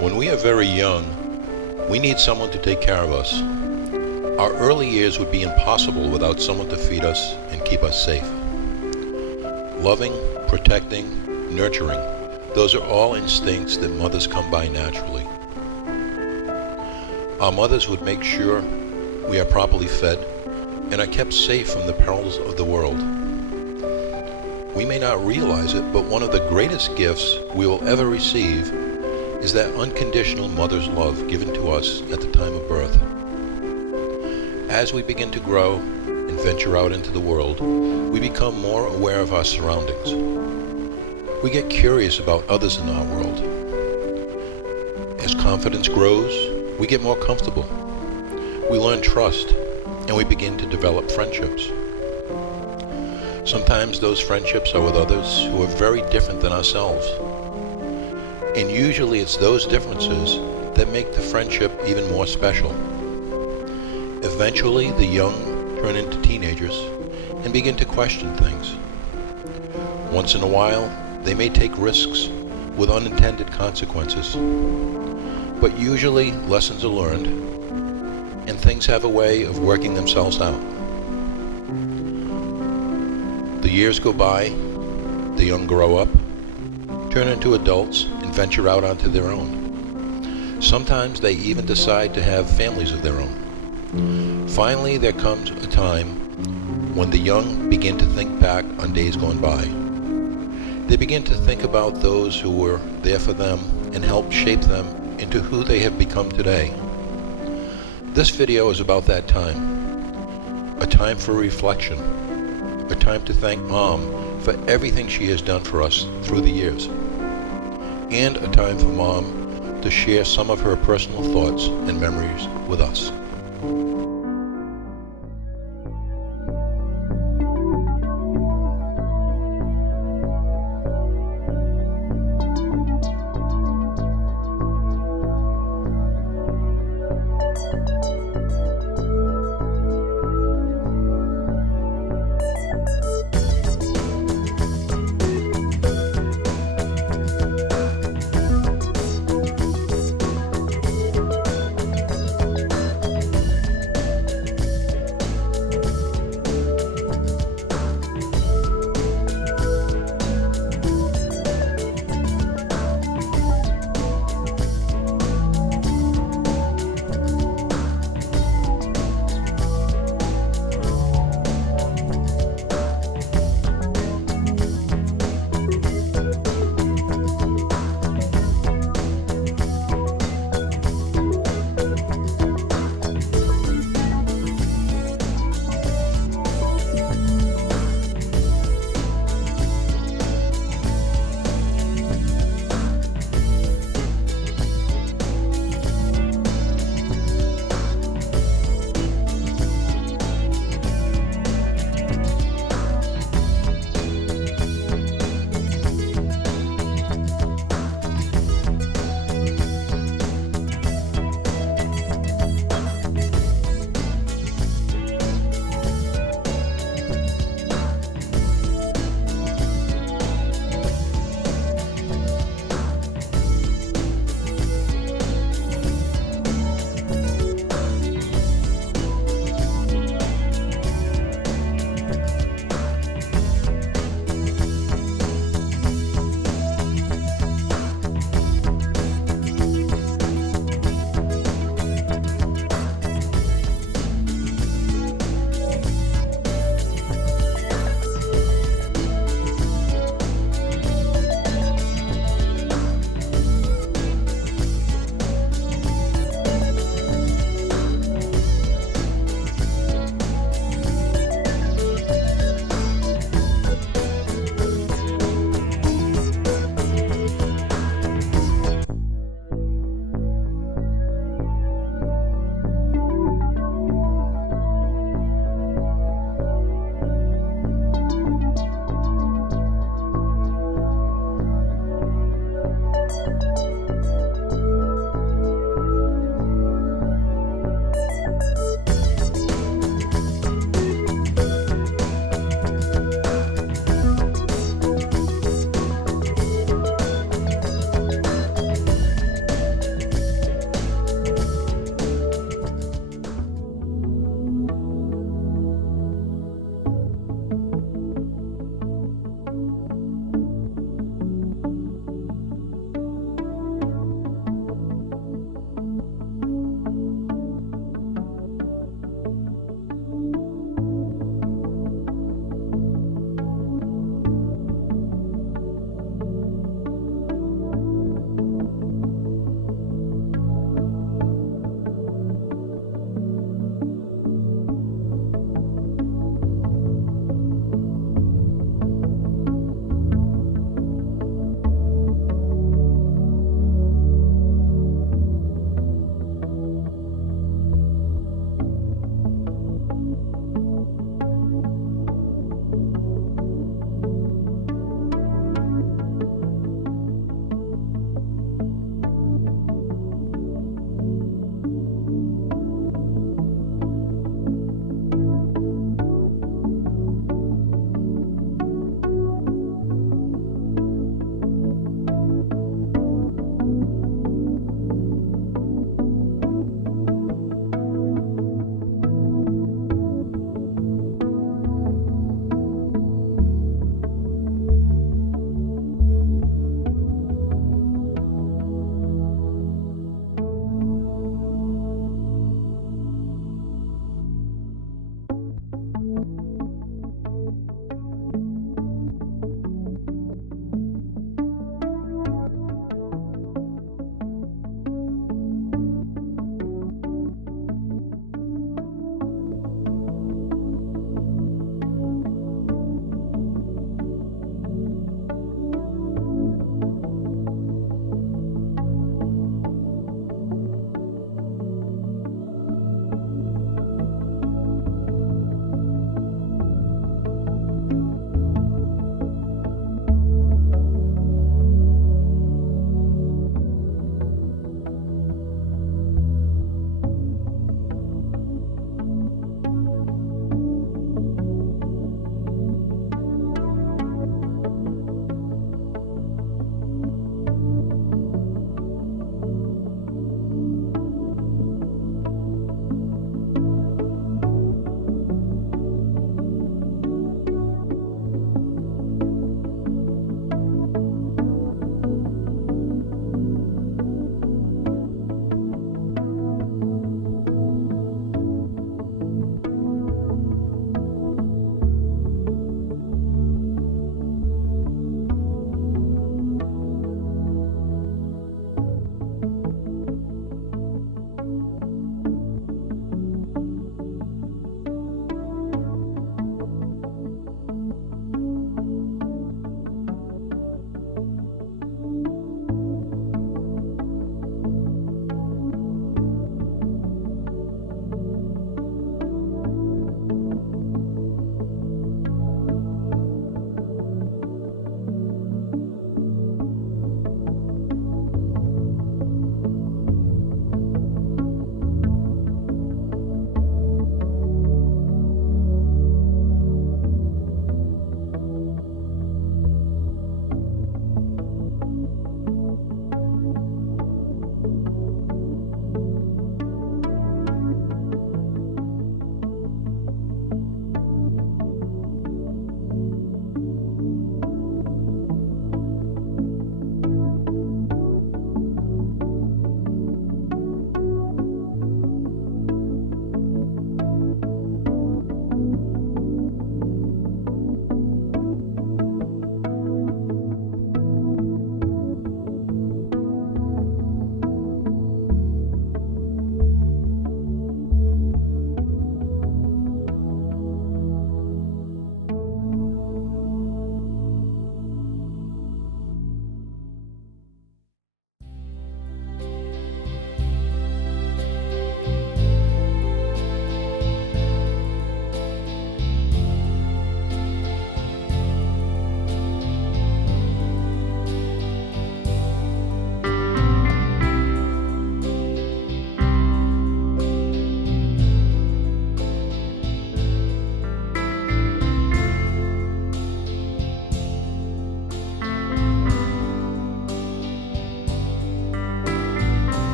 When we are very young, we need someone to take care of us. Our early years would be impossible without someone to feed us and keep us safe. Loving, protecting, nurturing, those are all instincts that mothers come by naturally. Our mothers would make sure we are properly fed and are kept safe from the perils of the world. We may not realize it, but one of the greatest gifts we will ever receive is that unconditional mother's love given to us at the time of birth. As we begin to grow and venture out into the world, we become more aware of our surroundings. We get curious about others in our world. As confidence grows, we get more comfortable. We learn trust, and we begin to develop friendships. Sometimes those friendships are with others who are very different than ourselves. And usually it's those differences that make the friendship even more special. Eventually, the young turn into teenagers and begin to question things. Once in a while, they may take risks with unintended consequences. But usually, lessons are learned, and things have a way of working themselves out. The years go by, the young grow up, turn into adults, and venture out onto their own. Sometimes they even decide to have families of their own. Finally, there comes a time when the young begin to think back on days gone by. They begin to think about those who were there for them and helped shape them into who they have become today. This video is about that time. A time for reflection. A time to thank Mom for everything she has done for us through the years. And a time for Mom to share some of her personal thoughts and memories with us.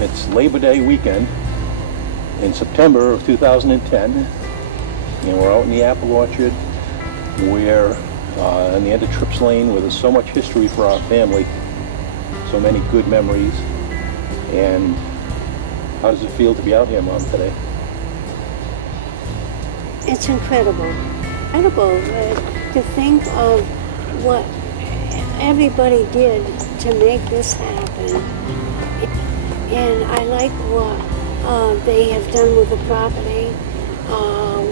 It's Labor Day weekend in September of 2010, and we're out in the apple orchard where on the end of Trips Lane, where there's so much history for our family, so many good memories. And how does it feel to be out here, Mom, today? It's incredible. Incredible to think of what everybody did to make this happen. And I like what they have done with the property.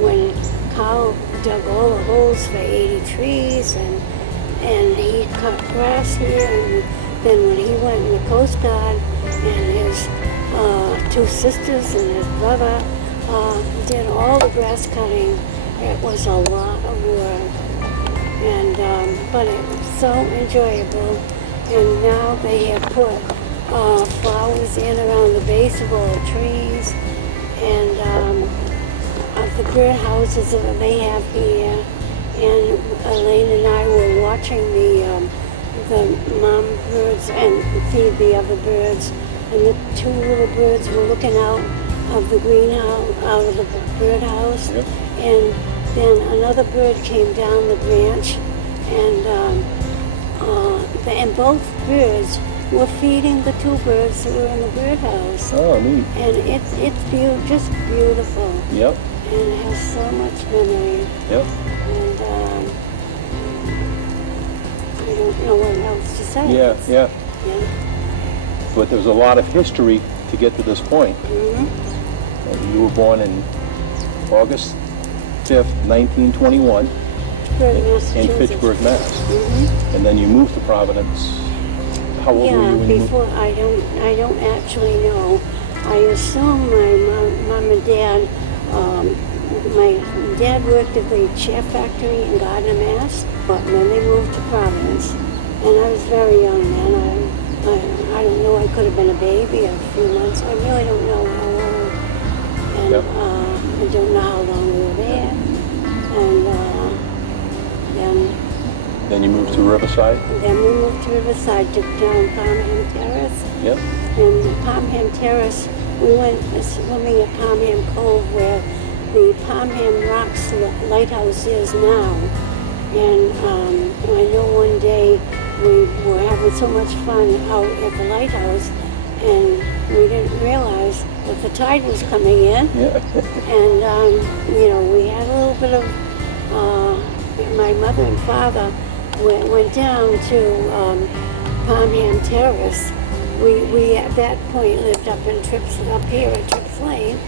When Carl dug all the holes for 80 trees and he cut grass here, and then when he went in the Coast Guard and his two sisters and his brother did all the grass cutting, it was a lot of work. And but it was so enjoyable. And now they have put flowers in around the base of all the trees, and of the birdhouses that they have here. And Elaine and I were watching the mom birds and feed the other birds, and the two little birds were looking out of the greenhouse, out of the birdhouse. Yep. And then another bird came down the branch, and both birds were feeding the two birds that were in the birdhouse. Oh, neat. And it's just beautiful. Yep. And it has so much memory. Yep. And I don't know what else to say. Yeah, yeah. Yeah. But there's a lot of history to get to this point. Mm-hmm. You were born in August 5th, 1921 in Fitchburg, Mass. Mm-hmm. And then you moved to Providence. How old were you when you moved? Before, I don't actually know. I assume my mom and dad, my dad worked at the chair factory in Gardner, Mass. But then they moved to Providence, and I was very young then. I don't know, I could have been a baby, a few months. I really don't know how old. And Yep. I don't know how long we were there. And Then you moved to Riverside? then we moved to Riverside, to down Palmham Terrace. Yep. And Palmham Terrace, we went swimming at Palmham Cove, where the Palmham Rocks lighthouse is now. And I know one day we were having so much fun out at the lighthouse, and we didn't realize that the tide was coming in. Yeah. And we had a little bit of, my mother and father went down to Palmham Terrace. We at that point lived up here at Trips Lane,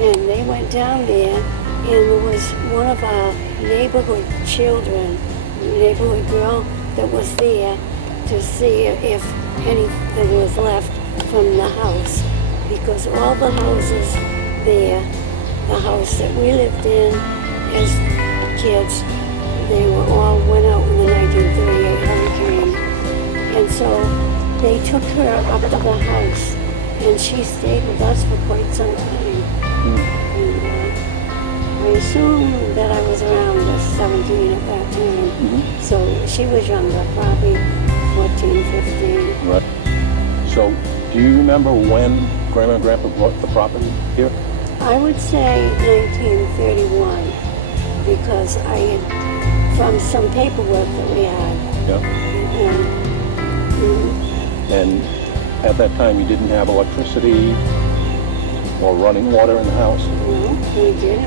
and they went down there, and there was one of our neighborhood girl that was there to see if anything was left from the house, because all the houses there, the house that we lived in as kids, they were all went out in the 1938 hurricane. And so they took her up to the house, and she stayed with us for quite some time. And I assume that I was around 17 at that time. Mm-hmm. So she was younger, probably 14, 15. Right. So do you remember when Grandma and Grandpa bought the property here? I would say 1931, because I had, from some paperwork that we had. Yeah. And at that time you didn't have electricity or running water in the house? No, we didn't.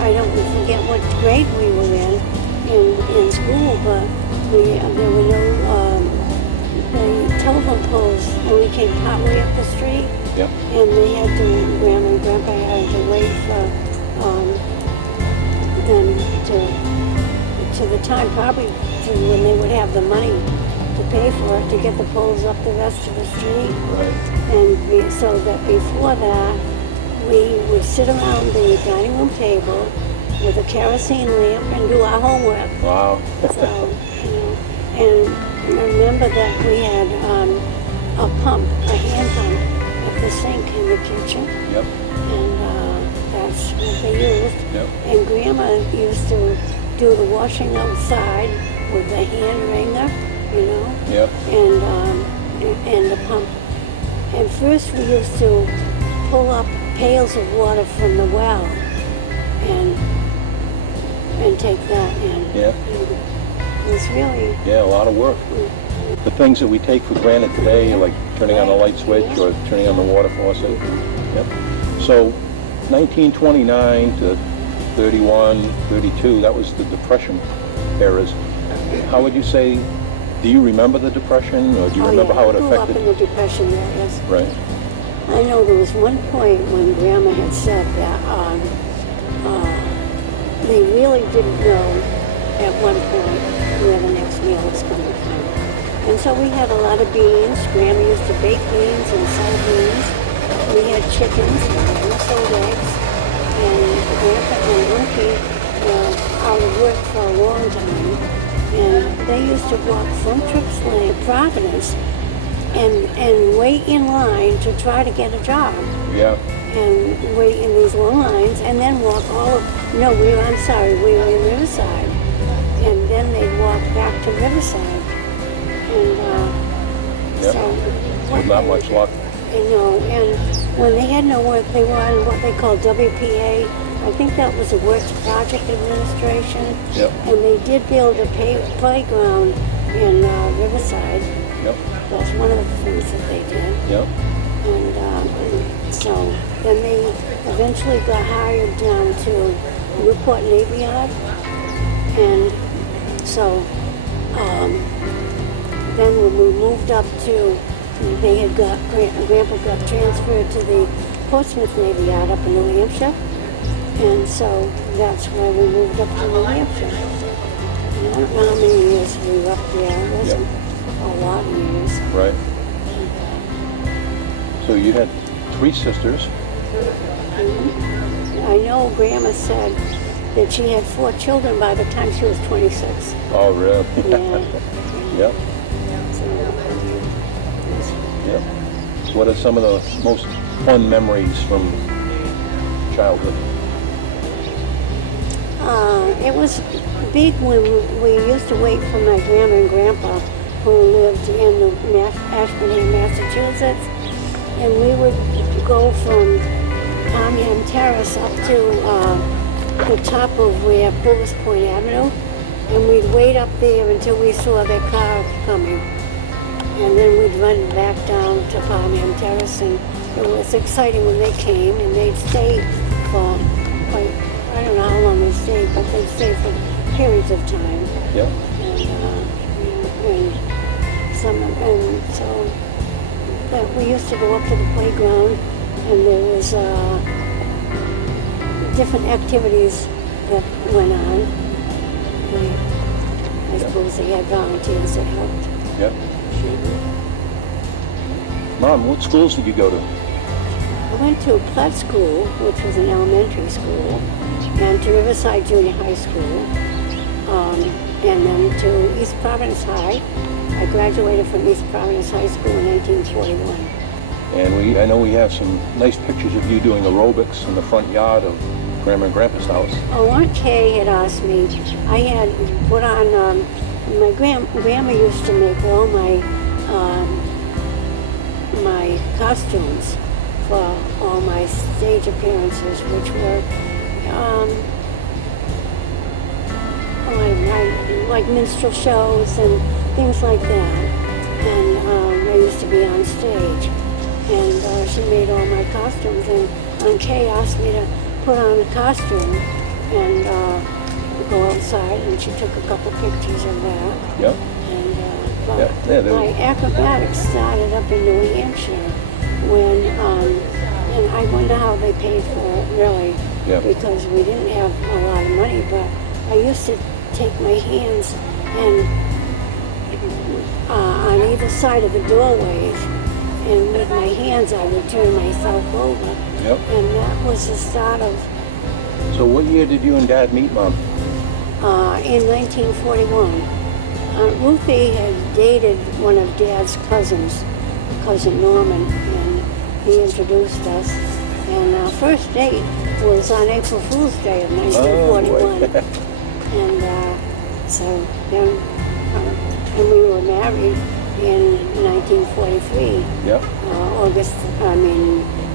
I don't forget what grade we were in school, but there were no, the telephone poles only came partway up the street. Yeah. And Grandma and Grandpa had to wait for them to the time, probably to when they would have the money to pay for it, to get the poles up the rest of the street. Right. And so that before that, we would sit around the dining room table with a kerosene lamp and do our homework. Wow. So, and remember that we had a hand pump at the sink in the kitchen. Yep. And that's what they used. Yep. And Grandma used to do the washing outside with the hand wringer, Yep. and the pump. And first we used to pull up pails of water from the well and take that in. Yeah. And it was really... Yeah, a lot of work. The things that we take for granted today, like turning on the light switch or turning on the water faucet. Yep. So 1929 to 31, 32, that was the Depression eras. How would you say, do you remember the Depression, or do you remember how it I grew up affected? in the Depression areas. Right. I know there was one point when Grandma had said that they really didn't know at one point where the next meal was coming from. And so we had a lot of beans. Grandma used to bake beans and sell beans. We had chickens, we sold eggs. And Grandpa and Uncle were out of work for a long time. And they used to walk from Trips Lane to Providence and wait in line to try to get a job. Yeah. And wait in these long lines, and then walk we were in Riverside. And then they'd walk back to Riverside. And Yep. so... Not much luck. You know, and when they had no work, they were on what they call WPA. I think that was the Works Project Administration. Yep. And they did build a playground in Riverside. Yep. That's one of the things that they did. Yep. And so then they eventually got hired down to Newport Navy Yard. And so then when we moved up to, Grandpa got transferred to the Portsmouth Navy Yard up in New Hampshire. And so that's why we moved up to New Hampshire. And I don't know how many years we were up there. It wasn't a lot of years. Right. So you had 3 sisters. I know Grandma said that she had 4 children by the time she was 26. Oh, really? Yeah. Yep. So, Yep. What are some of the most fun memories from childhood? it was big when we used to wait for my grandma and grandpa who lived in Ashburnham, Massachusetts. And we would go from Palmham Terrace up to the top of where Ballast Point Avenue. And we'd wait up there until we saw their car coming. And then we'd run back down to Palmham Terrace, and it was exciting when they came, and they'd stay for quite, I don't know how long they stayed, but they'd stay for periods of time. Yeah. And so that we used to go up to the playground, and there was different activities that went on. I suppose they had volunteers that helped. Yeah. Mom, what schools did you go to? I went to Platt School, which was an elementary school, and to Riverside Junior High School, and then to East Providence High. I graduated from East Providence High School in 1941. And I know we have some nice pictures of you doing aerobics in the front yard of Grandma and Grandpa's house. Oh, Aunt Kay had asked me, I had put on, my grandma used to make all my costumes for all my stage appearances, which were like minstrel shows and things like that. And I used to be on stage, and she made all my costumes. And Aunt Kay asked me to put on a costume and go outside, and she took a couple pictures of that. Yep. And my acrobatics started up in New Hampshire when, and I wonder how they paid for it, really, because we didn't have a lot of money, but I used to take my hands and on either side of the doorways, and with my hands I would turn myself over. Yep. And that was the start of... So what year did you and Dad meet, Mom? In 1941. Ruthie had dated one of Dad's cousins, Cousin Norman, and he introduced us. And our first date was on April Fool's Day of 1941. And so then, and we were married in 1943. Yep.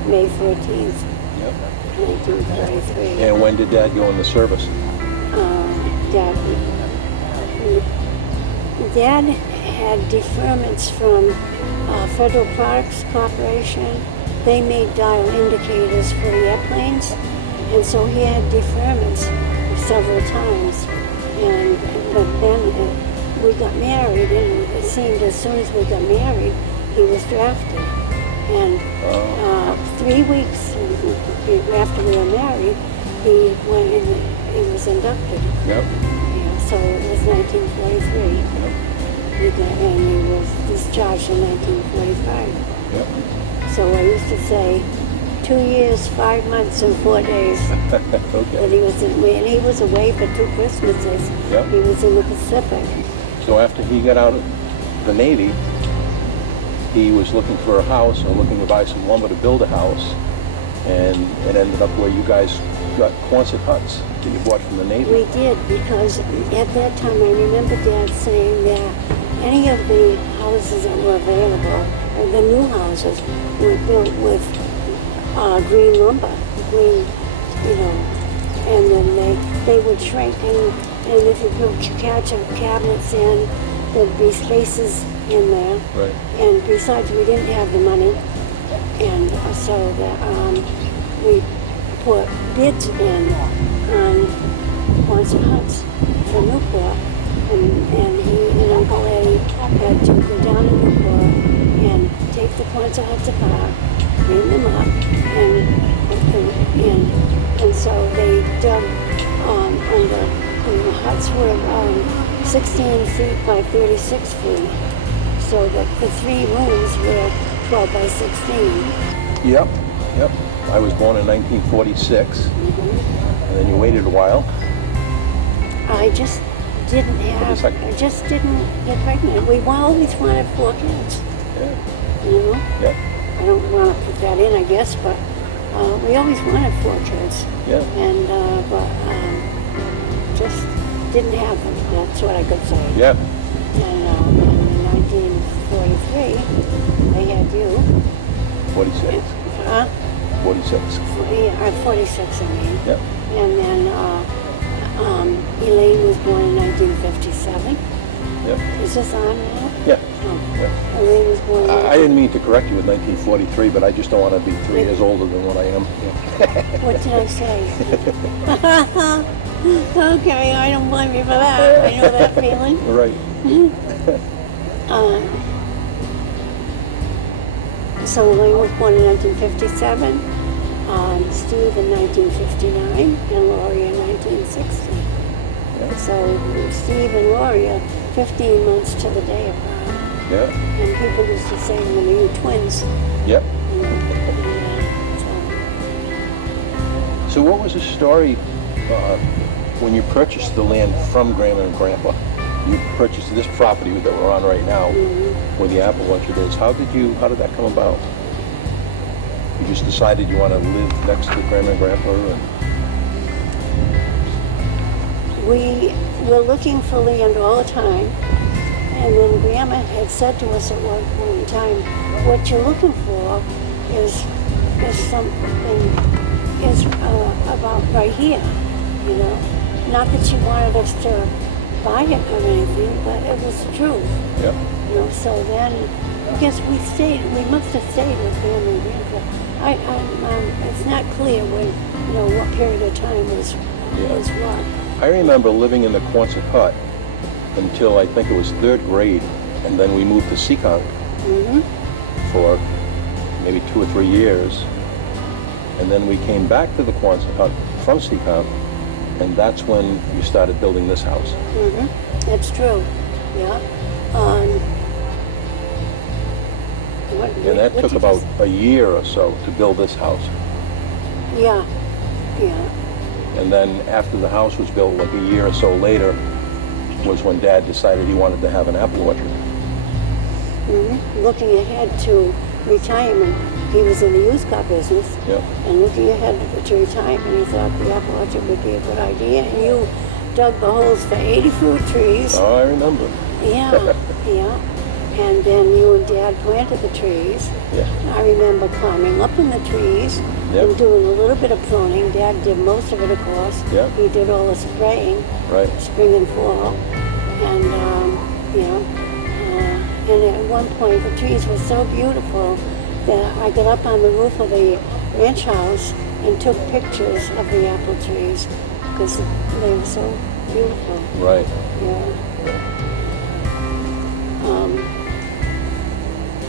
May 13th, Yep. 1943. And when did Dad go into service? Dad had deferments from Federal Parks Corporation. They made dial indicators for the airplanes, and so he had deferments several times. But then we got married, and it seemed as soon as we got married, he was drafted. And 3 weeks after we were married, he went and he was inducted. Yep. Yeah, so it was 1943. Yep. And he was discharged in 1945. Yep. So I used to say 2 years, 5 months, and 4 days. Okay. And he was away for 2 Christmases. Yep. He was in the Pacific. So after he got out of the Navy, he was looking for a house or looking to buy some lumber to build a house, and it ended up where you guys got Quonset huts that you bought from the Navy. We did, because at that time I remember Dad saying that any of the houses that were available, or the new houses, were built with green lumber, and then they would shrink, and if you put cabinets in, there'd be spaces in there. Right. And besides, we didn't have the money, and so we put bids in on Quonset huts for Newport, and he and Uncle Eddie had to go down to Newport and take the Quonset huts apart, clean them up, and so they dug under. The huts were 16 feet by 36 feet, so that the 3 rooms were 12 by 16. Yep. Yep. I was born in 1946, and then you waited a while. I just didn't get pregnant. We always wanted 4 kids, Yeah. you know? Yeah. I don't want to put that in, I guess, but we always wanted 4 kids. Yeah. And, just didn't have them, that's what I could say. Yeah. And in 1943, they had you. 46. 46. 46, I mean. Yep. And then Elaine was born in 1957. Yep. Is this on now? Yeah. Oh. Yeah. Elaine was born in I didn't mean to correct you with 1943, but I just don't want to be 3 years older than what I am. What did I say? Okay, I don't blame you for that. I know that feeling. Right. So Elaine was born in 1957, Steve in 1959, and Laurie in 1960. Yeah. So Steve and Laurie are 15 months to the day apart. Yeah. And people used to say to them, "Are you twins?" Yep. You know, So what was the story when you purchased the land from Grandma and Grandpa? You purchased this property that we're on right now, where the apple orchard is. How did that come about? You just decided you want to live next to Grandma and Grandpa? we were looking for land all the time, and then Grandma had said to us at one point in time, "What you're looking for is something about right here, you know." Not that she wanted us to buy it or anything, but it was the truth. Yeah. You know, so then I guess we must have stayed with Grandma and Grandpa. It's not clear when, what period of time was what. I remember living in the Quonset hut until I think it was 3rd grade, and then we moved to Seekonk for maybe 2 or 3 years, and then we came back to the Quonset hut from Seekonk, and that's when you started building this house. That's true. Yeah. And that took about a year or so to build this house. Yeah. And then after the house was built, like a year or so later, was when Dad decided he wanted to have an apple orchard. Looking ahead to retirement, he was in the used car business. Yep. And looking ahead to retirement, he thought the apple orchard would be a good idea. And you dug the holes for 80 fruit trees. Oh, I remember. Yeah. And then you and Dad planted the trees. Yeah. I remember climbing up in the trees Yep. and doing a little bit of pruning. Dad did most of it, of course. Yep. He did all the spraying, Right. spring and fall. And, and at one point the trees were so beautiful that I got up on the roof of the ranch house and took pictures of the apple trees because they were so beautiful. Right. Yeah.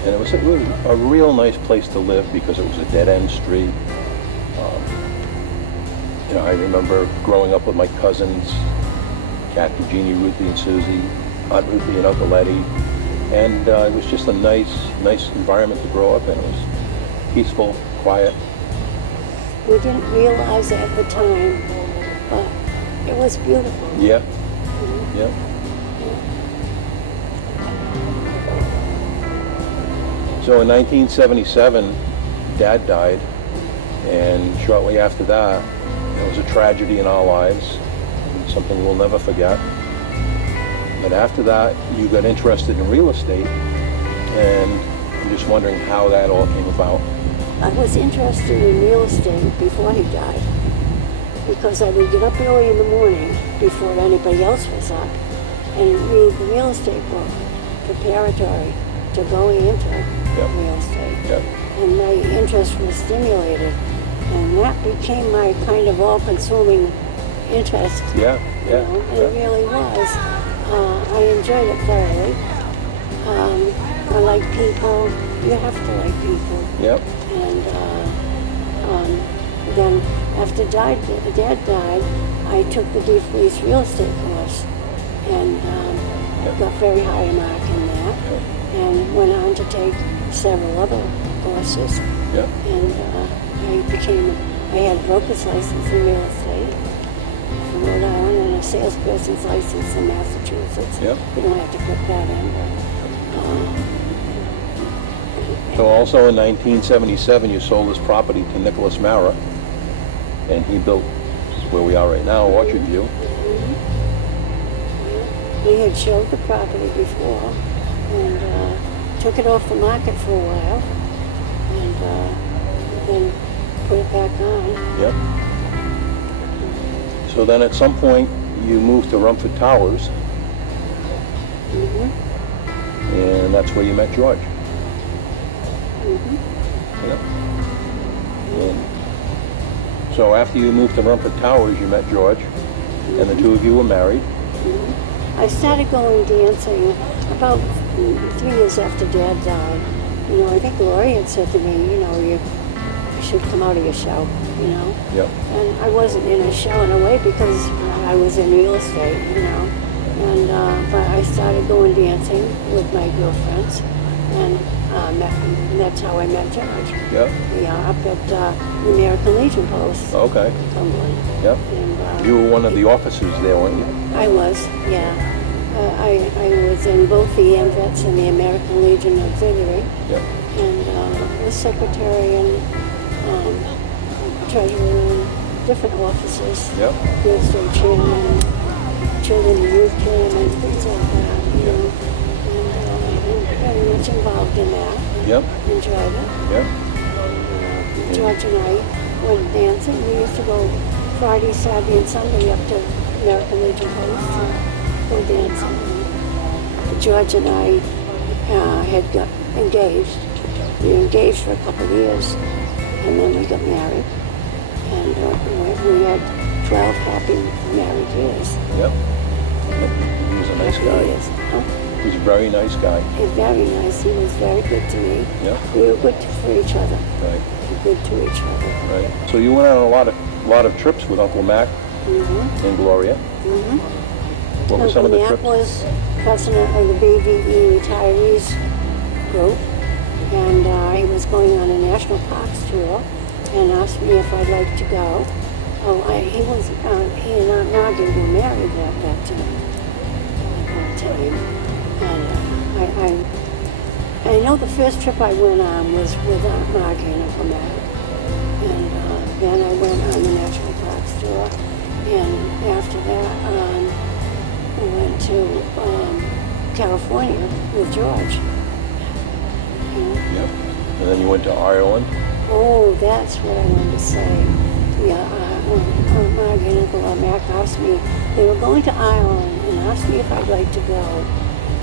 And it was a real nice place to live because it was a dead-end street. I remember growing up with my cousins, Kathy, Jeannie, Ruthie, and Susie, Aunt Ruthie, and Uncle Eddie. And it was just a nice environment to grow up in. It was peaceful, quiet. We didn't realize it at the time, but it was beautiful. Yeah. Yeah. So in 1977, Dad died, and shortly after that, there was a tragedy in our lives, something we'll never forget. But after that, you got interested in real estate, and I'm just wondering how that all came about. I was interested in real estate before he died because I would get up early in the morning before anybody else was up and read the real estate book preparatory to going into real estate. Yep. And my interest was stimulated, and that became my kind of all-consuming interest. Yeah, yeah. It really was. I enjoyed it thoroughly. I like people. You have to like people. Yep. And then after Dad died, I took the DeFreeze real estate course and got very high mark in that, and went on to take several other courses. Yep. And I had a broker's license in real estate from Rhode Island and a salesperson's license in Massachusetts. Yep. You don't have to put that in, but So also in 1977, you sold this property to Nicholas Mara, and he built where we are right now, Orchard View. We had showed the property before and took it off the market for a while and then put it back on. Yep. So then at some point, you moved to Rumford Towers, and that's where you met George. Yep. And so after you moved to Rumford Towers, you met George, and the two of you were married. I started going dancing about 3 years after Dad died. I think Lori had said to me, you should come out of your shell, Yep. And I wasn't in a shell in a way because I was in real estate, And but I started going dancing with my girlfriends, and that's how I met George. Yep. Yeah, up at the American Legion Post, Okay. Cumberland. Yep. And You were one of the officers there, weren't you? I was, yeah. I was in both the AMVETS and the American Legion Auxiliary, Yep. and was secretary and treasurer and different offices. Yep. Real estate chairman, children and youth chairman, things like that. And very much involved in that. Yep. Enjoyed it. Yep. George and I went dancing. We used to go Friday, Saturday, and Sunday up to American Legion Post and go dancing. George and I had got engaged. We were engaged for a couple of years, and then we got married. And we had 12 happy married years. Yep. Yep. He was a nice guy. He was a very nice guy. Very nice. He was very good to me. Yep. We were good for each other. Right. Good to each other. Right. So you went on a lot of trips with Uncle Mac and Gloria. What were some of the Mac trips? was president of the BVE retirees group, and he was going on a national parks tour, and asked me if I'd like to go. He and Aunt Margie were married at that time. And I know the first trip I went on was with Aunt Margie and Uncle Mac. And then I went on the National Parks tour. And after that, we went to California with George. Yep. And then you went to Ireland. Oh, that's what I wanted to say. Yeah, Margie and Uncle Mac asked me, they were going to Ireland and asked me if I'd like to go.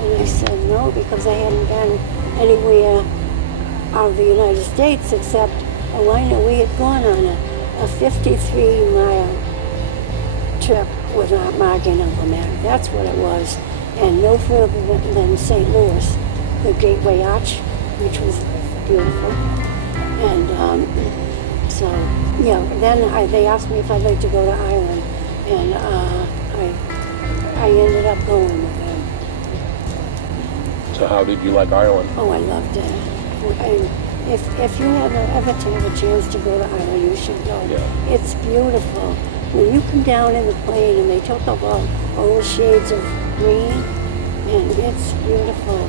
And I said no, because I hadn't been anywhere out of the United States except, I know we had gone on a 53-mile trip with Margie and Uncle Mac. That's what it was. And no further than St. Louis, the Gateway Arch, which was beautiful. And so, yeah, then they asked me if I'd like to go to Ireland, and I ended up going with them. So how did you like Ireland? Oh, I loved it. And if you ever have a chance to go to Ireland, you should go. Yeah. It's beautiful. When you come down in the plane and they talk about all the shades of green, and it's beautiful.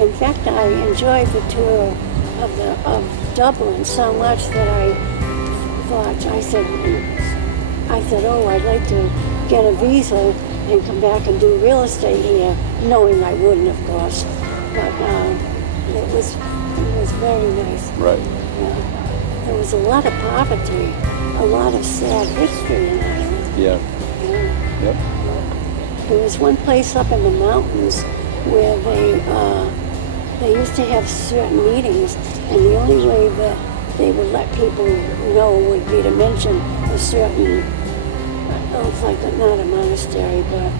In fact, I enjoyed the tour of Dublin so much that I said, oh, I'd like to get a visa and come back and do real estate here, knowing I wouldn't, of course. But it was very nice. Right. Yeah. There was a lot of poverty, a lot of sad history in Ireland. Yeah. Yeah. Yep. There was one place up in the mountains where they used to have certain meetings, and the only way that they would let people know would be to mention a certain, it was like not a monastery, but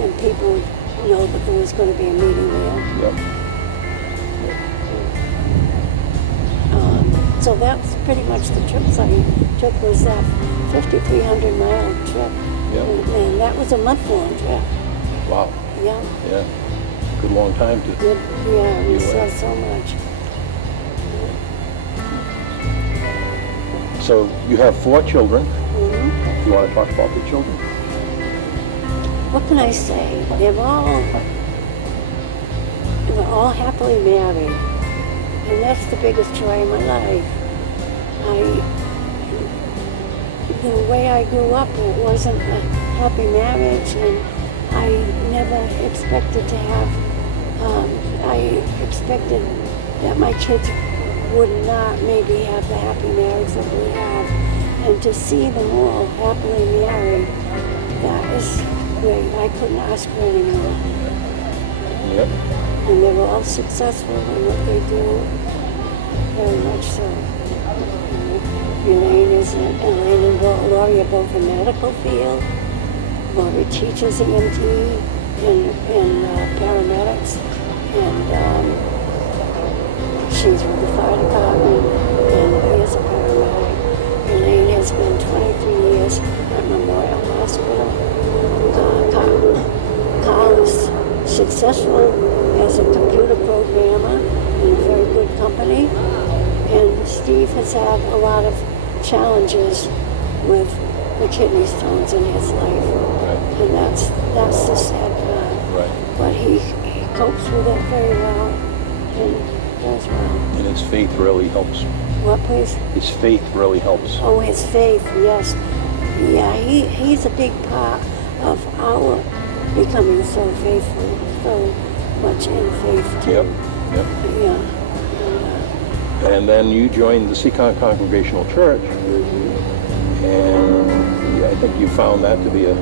and people would know that there was going to be a meeting there. Yep. So that was pretty much the trips I took, was that 5,300-mile trip. Yep. And that was a month-long trip. Wow. Yeah. Yeah. Good long time to. Good. Yeah, we You saw went. so much. So you have 4 children. Hmm. You want to talk about the children? What can I say? They're all happily married, and that's the biggest joy in my life. The way I grew up, it wasn't a happy marriage, and I never expected to have. I expected that my kids would not maybe have the happy marriage that we have, and to see them all happily married, that is great. I couldn't ask for any more. Yep. And they were all successful in what they do, very much so. Elaine and Laurie are both in the medical field. Laurie teaches EMT and paramedics, and she's with the fire department and is a paramedic. Elaine has been 23 years at Memorial Hospital. Carl is successful as a computer programmer in a very good company, and Steve has had a lot of challenges with the kidney stones in his life, Right. and that's the sad part. Right. But he copes with it very well and does well. And his faith really helps. What, please? His faith really helps. Oh, his faith, yes. Yeah, he's a big part of our becoming so faithful, so much in faith too. Yep. Yep. Yeah. And then you joined the Seacon Congregational Church, and I think you found that to be a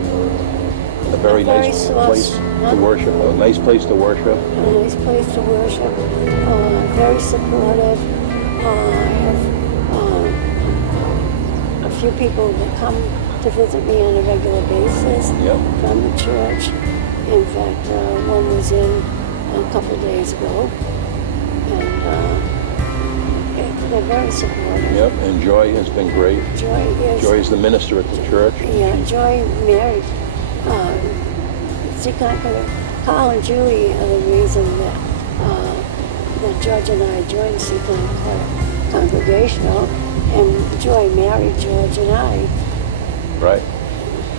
very nice place to worship, a nice place to worship. A nice place to worship. Very supportive. I have a few people that come to visit me on a regular basis Yep. from the church. In fact, one was in a couple days ago, and they're very supportive. Yep. And Joy has been great. Joy is the minister at the church. Yeah, Joy married. Carl and Julie are the reason that George and I joined Seacon Congregational, and Joy married George and I. Right.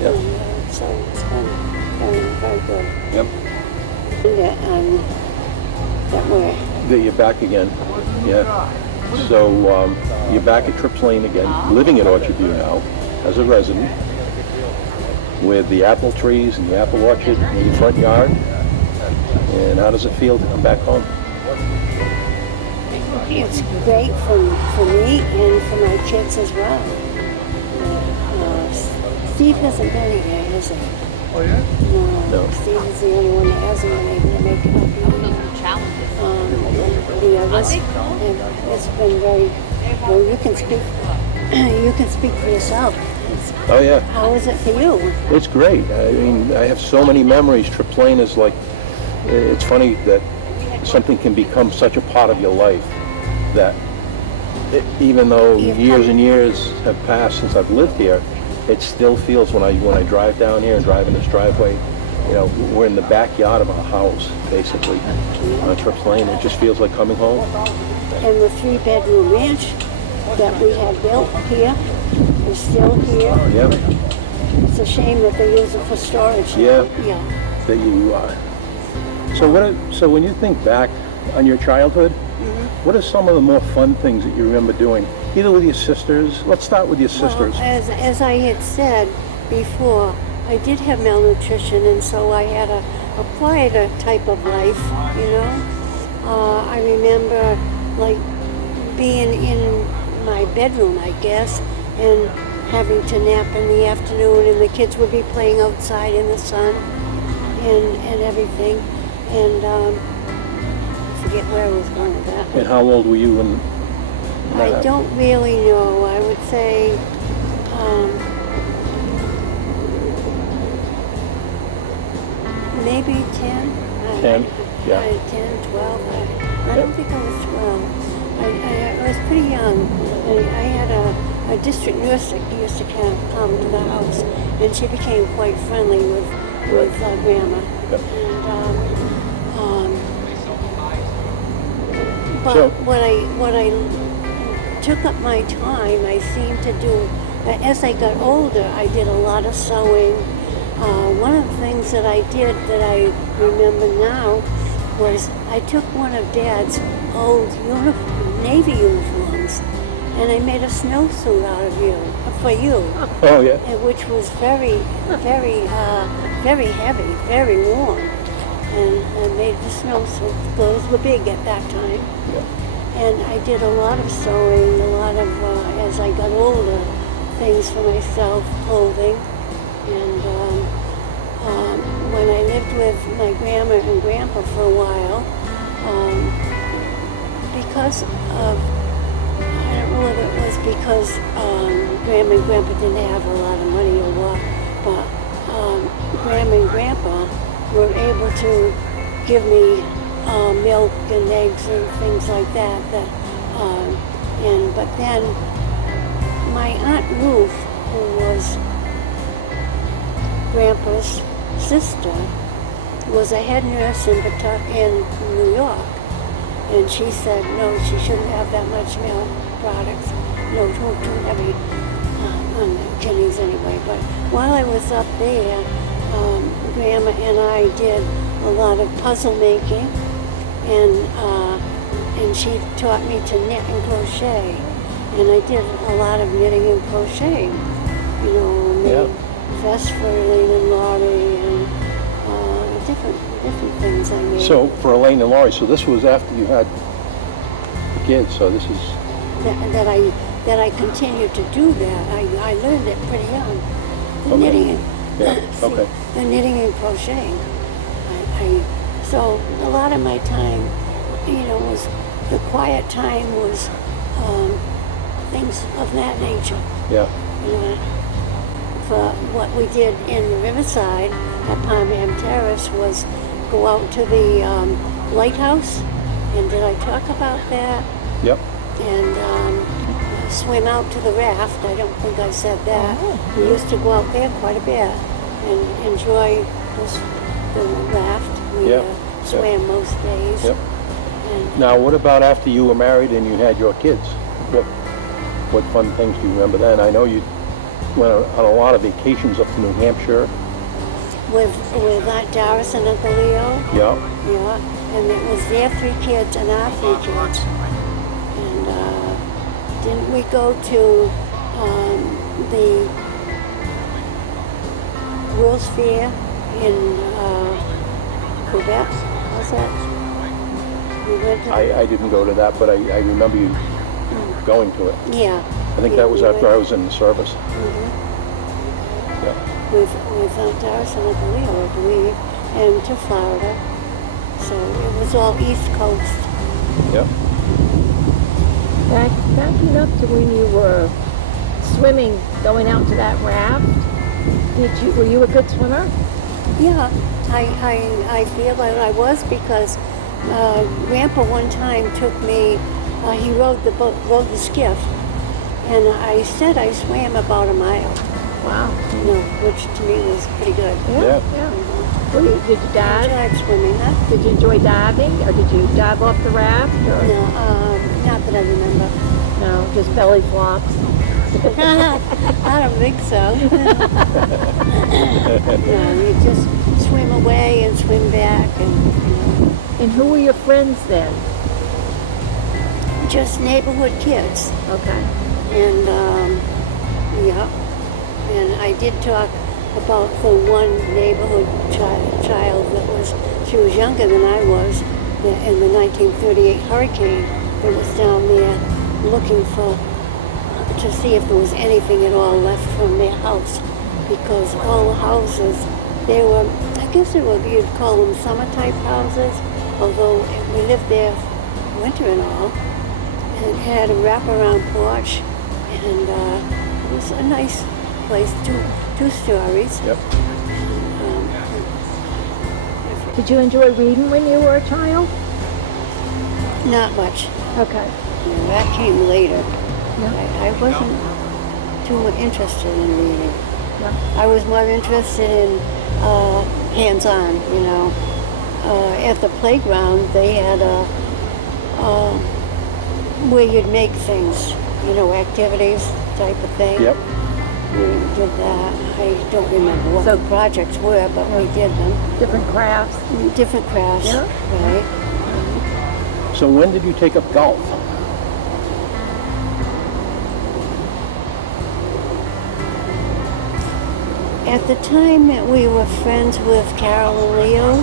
Yep. And so it's been very, very good. Yep. And that way. That you're back again. Yeah. So you're back at Trips Lane again, living at Orchard View now as a resident, with the apple trees and the apple orchard in your front yard. And how does it feel to come back home? it's great for me and for my kids as well. Steve hasn't been here, has he? Oh, yeah? No, Steve is the only one that hasn't been able to make it up here. Challenges. The others, and it's been very, well, you can speak for yourself. Oh, yeah. How is it for you? It's great. I mean, I have so many memories. Trips Lane is like, it's funny that something can become such a part of your life that even though years and years have passed since I've lived here, it still feels when I drive down here and drive in this driveway, you know, we're in the backyard of our house, basically, on Trips Lane. It just feels like coming home. And the 3-bedroom ranch that we have built here is still here. Yeah. It's a shame that they use it for storage. Yeah. Yeah. That you are. So when you think back on your childhood, what are some of the more fun things that you remember doing, either with your sisters? Let's start with your sisters. Well, as I had said before, I did have malnutrition, and so I had a quieter type of life, you know. I remember like being in my bedroom, I guess, and having to nap in the afternoon, and the kids would be playing outside in the sun and everything. And I forget where I was going with that. And how old were you when that I happened? don't really know. I would say maybe 10. 10? Yeah. 10, 12. I don't think I was 12. I was pretty young. I had a district nurse that used to come to the house, and she became quite friendly with Grandma. Yep. But So- what I took up my time, I seemed to do, as I got older, I did a lot of sewing. One of the things that I did that I remember now was I took one of Dad's old Navy uniforms, and I made a snowsuit out of for you, Oh, yeah. which was very, very, very heavy, very warm. And I made the snowsuit. Clothes were big at that time. Yeah. And I did a lot of sewing, a lot of, as I got older, things for myself, clothing. And when I lived with my grandma and grandpa for a while, because of, I don't know whether it was because grandma and grandpa didn't have a lot of money or what, but grandma and grandpa were able to give me milk and eggs and things like that. But then my Aunt Ruth, who was Grandpa's sister, was a head nurse in New York, and she said no, she shouldn't have that much milk products, no, too heavy on the kidneys anyway. But while I was up there, Grandma and I did a lot of puzzle making, and she taught me to knit and crochet, and I did a lot of knitting and crocheting. You know, made vests for Elaine and Laurie, and different things I made. So for Elaine and Laurie, so this was after you had the kids, so this is... That I continued to do that. I learned it pretty young. The Okay. knitting Yeah, okay. the knitting and crocheting. So a lot of my time, you know, was the quiet time was things of that nature. Yeah. You know, for what we did in the Riverside at Palm Terrace was go out to the lighthouse, and did I talk about that? Yep. And swim out to the raft. I don't think I said that. We used to go out there quite a bit and enjoy the raft. We swam most days. Yep. And Now, what about after you were married and you had your kids? What fun things do you remember then? I know you went on a lot of vacations up to New Hampshire. with Aunt Doris and Uncle Leo. Yeah. Yeah. And it was their 3 kids and our 3 kids. And didn't we go to the World's Fair in Quebec? Was that? We went to I didn't go to that, but I remember you going to it. yeah. I think that was after I was in the service. Yeah. With Doris and Leo, I believe, and to Florida. So it was all East Coast. Yep. Backing up to when you were swimming, going out to that raft, were you a good swimmer? Yeah, I feel like I was because Grandpa one time took me, he rode the skiff, and I said I swam about a mile. Wow. You know, which to me was pretty good. Yeah. Did you I dive? tried swimming, huh? Did you enjoy diving, or did you dive off the raft? Or? No, not that I remember. No, just belly flops. I don't think so. No, you just swim away and swim back, and you know, And who were your friends then? just neighborhood kids. Okay. And yeah, and I did talk about the one neighborhood child she was younger than I was, in the 1938 hurricane that was down there looking to see if there was anything at all left from their house, because all the houses, they were, I guess you'd call them summer type houses, although we lived there winter and all, and it had a wraparound porch, and it was a nice place, two stories. Yep. Did you enjoy reading when you were a child? Not much. Okay. That came later. Yeah. I wasn't too much interested in reading. Yeah. I was more interested in hands-on, you know. At the playground, they had where you'd make things, you know, activities type of thing. Yep. We did that. I don't remember what the projects were, but we did them. Different crafts. Different crafts, Yeah. right? So when did you take up golf? At the time that we were friends with Carol and Leo,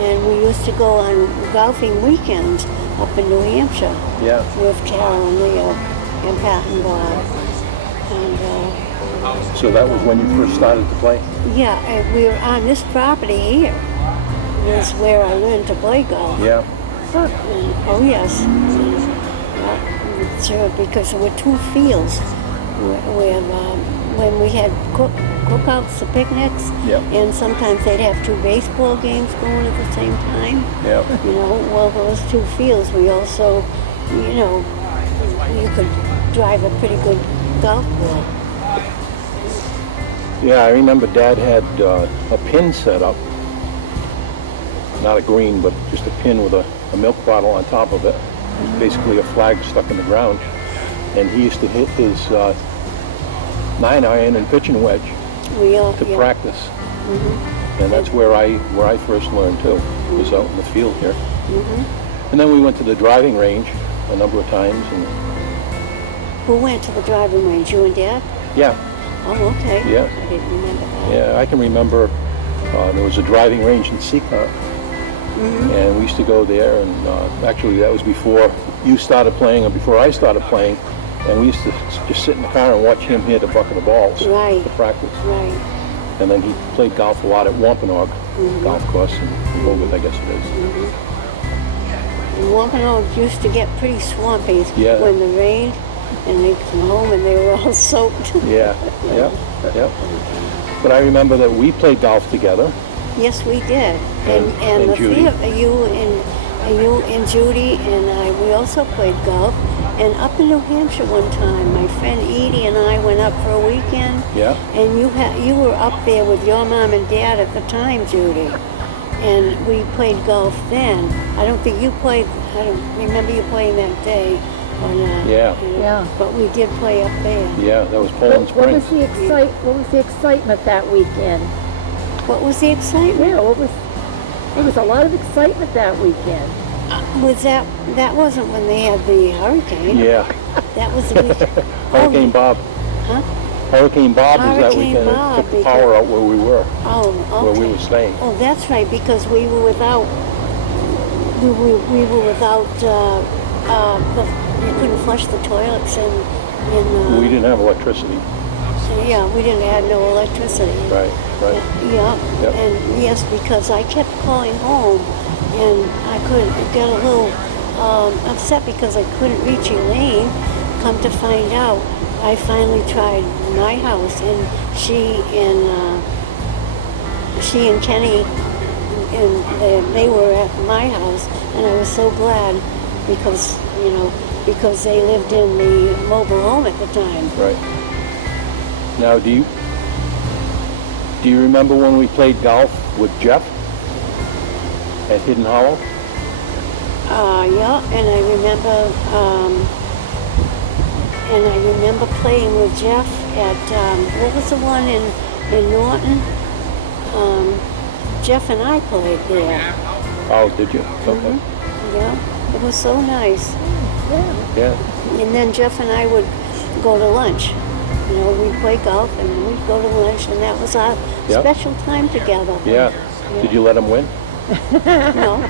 and we used to go on golfing weekends up in New Hampshire Yeah. with Carol and Leo and Pat and Bob. And So that was when you first started to play? yeah, and we were on this property here. Is where I learned to play golf. Yeah. And, oh yes. Yeah, sure, because there were two fields where when we had cookouts, the picnics, Yep. and sometimes they'd have two baseball games going at the same time. Yep. You know, well, those two fields, we also, you know, you could drive a pretty good golf ball. Yeah, I remember Dad had a pin set up. Not a green, but just a pin with a milk bottle on top of it. It was basically a flag stuck in the ground. And he used to hit his 9-iron and pitching wedge We all, to yeah. practice. And that's where I first learned too, was out in the field here. And then we went to the driving range a number of times. And Who went to the driving range? You and Dad? yeah, Oh, okay. Yeah. I didn't remember that. yeah, I can remember there was a driving range in Seacon. And we used to go there, and actually that was before you started playing or before I started playing. And we used to just sit in the car and watch him hit a bucket of balls Right. to practice. Right. And then he played golf a lot at Wampanoag Golf Course in Hogan, I guess it is. And Wampanoag used to get pretty swampy Yeah. when it rained, and they'd come home and they were all soaked. Yeah, yeah, yeah. But I remember that we played golf together. Yes, we did. And And the Judy. you and Judy and I, we also played golf. And up in New Hampshire one time, my friend Edie and I went up for a weekend. Yeah. And you were up there with your mom and dad at the time, Judy. And we played golf then. I don't think you played. I don't remember you playing that day or not. Yeah. you know, Yeah. But we did play up there. Yeah, that was Poland What was Springs. what was the excitement that weekend? What was the excitement? Yeah, there was a lot of excitement that weekend. Was that wasn't when they had the hurricane? Yeah, That was the weekend. Hurricane Bob. Huh? Hurricane Bob was that Hurricane weekend. Bob, It took the power out where we were, Oh, okay. where we were staying. Oh, that's right, because we were without we were without, you couldn't flush the toilets in We didn't have electricity. yeah, we didn't have no electricity. Right, right. Yeah, Yep. and yes, because I kept calling home, and I couldn't get a little upset because I couldn't reach Elaine. Come to find out, I finally tried my house, and she and Kenny, and they were at my house, and I was so glad because because they lived in the mobile home at the time. Right. Now, do you remember when we played golf with Jeff at Hidden Hollow? Yeah, and I remember playing with Jeff at what was the one in Norton? Jeff and I played there. Oh, did you? Okay. Yeah, it was so nice. Yeah. And then Jeff and I would go to lunch. We'd play golf and we'd go to lunch, and that was our Yep. special time together. Yeah. Did you let him win? No.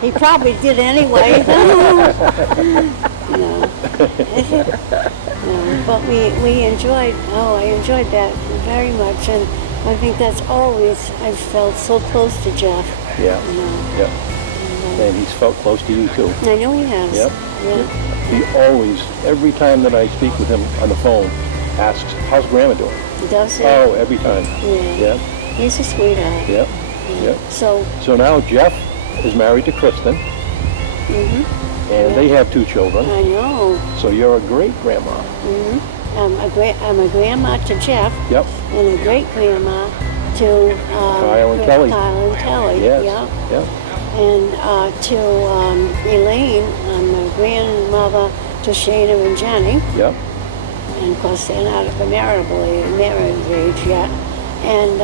He probably did anyway. No. No. But we enjoyed, I enjoyed that very much, and I think that's always, I've felt so close to Jeff. Yeah. Yep. And he's felt close to you too. I know he has. Yep. Yeah. He always, every time that I speak with him on the phone, asks, "How's Grandma doing?" Does he? Oh, every time. Yeah. Yeah. He's a sweetheart. Yep. Yep. So, now Jeff is married to Kristen, and they have 2 children. I know. So you're a great grandma. I'm a grandma to Jeff, Yep. and a great grandma to Kyle and Kelly. Kyle and Kelly. Yes. Yeah. Yep. And to Elaine, I'm a grandmother to Shana and Jenny, Yep. and of course they're not of a marriage age yet. And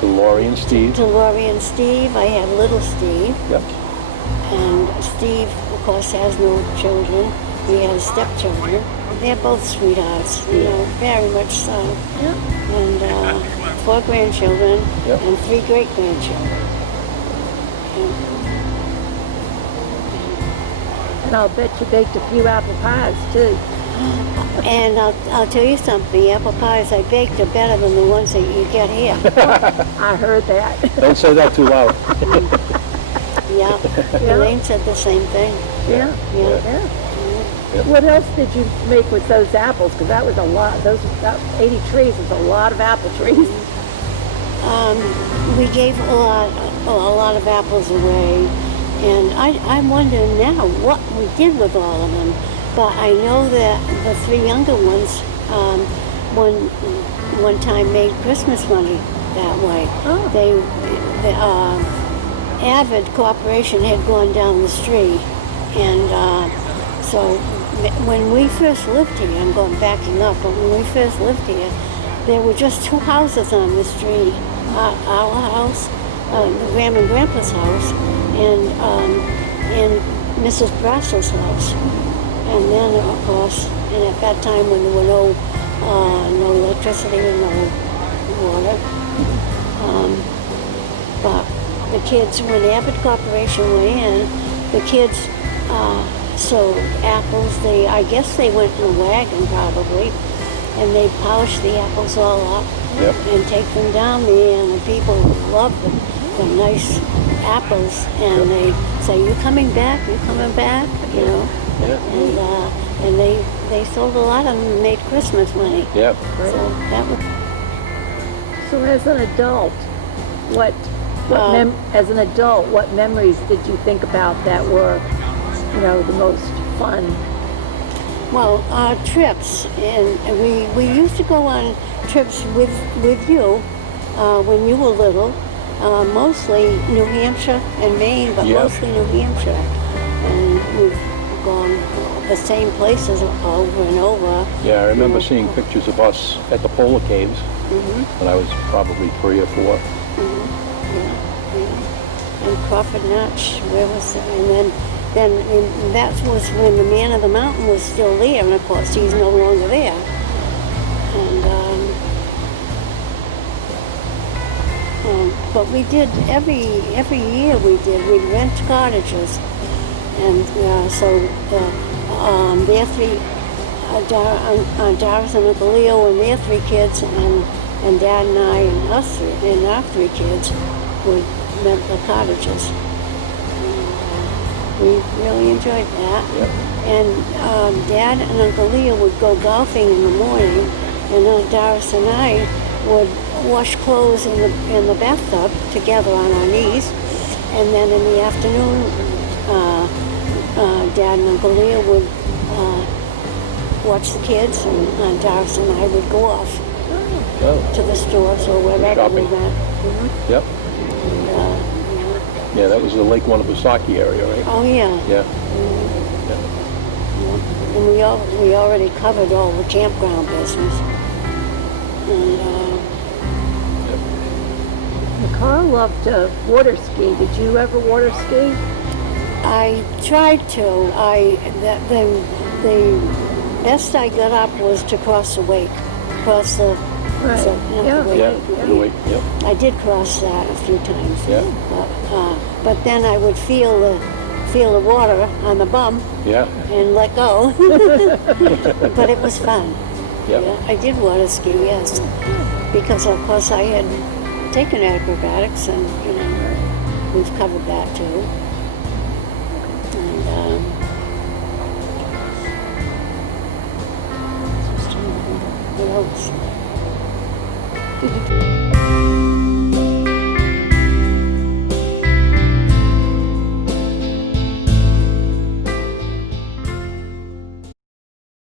To Lori and Steve. to Lori and Steve, I have little Steve, Yep. and Steve, of course, has no children. He has stepchildren. They're both sweethearts, very much so. Yeah. And 4 grandchildren Yep. and 3 great-grandchildren. And I'll bet you baked a few apple pies too. And I'll tell you something, the apple pies I baked are better than the ones that you get here. I heard that. Don't say that too loud. Yeah, Elaine said the same thing. Yeah. Yeah. Yeah. Yep. What else did you make with those apples? Because that was a lot. That 80 trees is a lot of apple trees. We gave a lot of apples away, and I'm wondering now what we did with all of them. But I know that the 3 younger ones one time made Christmas money that way. Oh. The Avid Corporation had gone down the street, and so when we first lived here, I'm backing up, but when we first lived here, there were just 2 houses on the street. Our house, the Grandma and Grandpa's house, and Mrs. Brassell's house. And then, of course, and at that time when there were no electricity and no water, but the kids, when the Abbott Corporation went in, the kids sowed apples. I guess they went in a wagon probably, and they polished the apples all up. Yep. And take them down there, and the people loved the nice apples, and they say, "You coming back? You coming back?" Yeah. And they sold a lot of them and made Christmas money. Yep. So that was. So as an adult, what memories did you think about that were, the most fun? Well, trips, and we used to go on trips with you when you were little, mostly New Hampshire and Maine, but Yeah. mostly New Hampshire. And we've gone the same places over and over. Yeah, I remember seeing pictures of us at the Polar Caves when I was probably 3 or 4. And Crawford Notch, where was it? And then that was when the Man of the Mountain was still there, and of course he's no longer there. And but we did every year. We'd rent cottages, and their three, Doris and Uncle Leo and their three kids, and Dad and I and us three, and our three kids would rent the cottages. We really enjoyed that. Yep. And Dad and Uncle Leo would go golfing in the morning, and Aunt Doris and I would wash clothes in the bathtub together on our knees. And then in the afternoon, Dad and Uncle Leo would watch the kids, and Aunt Doris and I would go off Oh, to the stores or wherever we Shopping. went. yep. And, Yeah, that was the Lake Winnipesaukee area, right? oh yeah. Yeah. And we already covered all the campground business. And Carl loved to water ski. Did you ever water ski? I tried to. The best I got up was to cross the wake, cross the. Right. Yeah. The wake. Yeah, wait, yep. I did cross that a few times. Yeah. But then I would feel the water on the bum Yeah, and let go. But it was fun. Yep. Yeah, I did water ski, yes, because of course I had taken acrobatics, and we've covered that too. And just trying to think of what else. Did you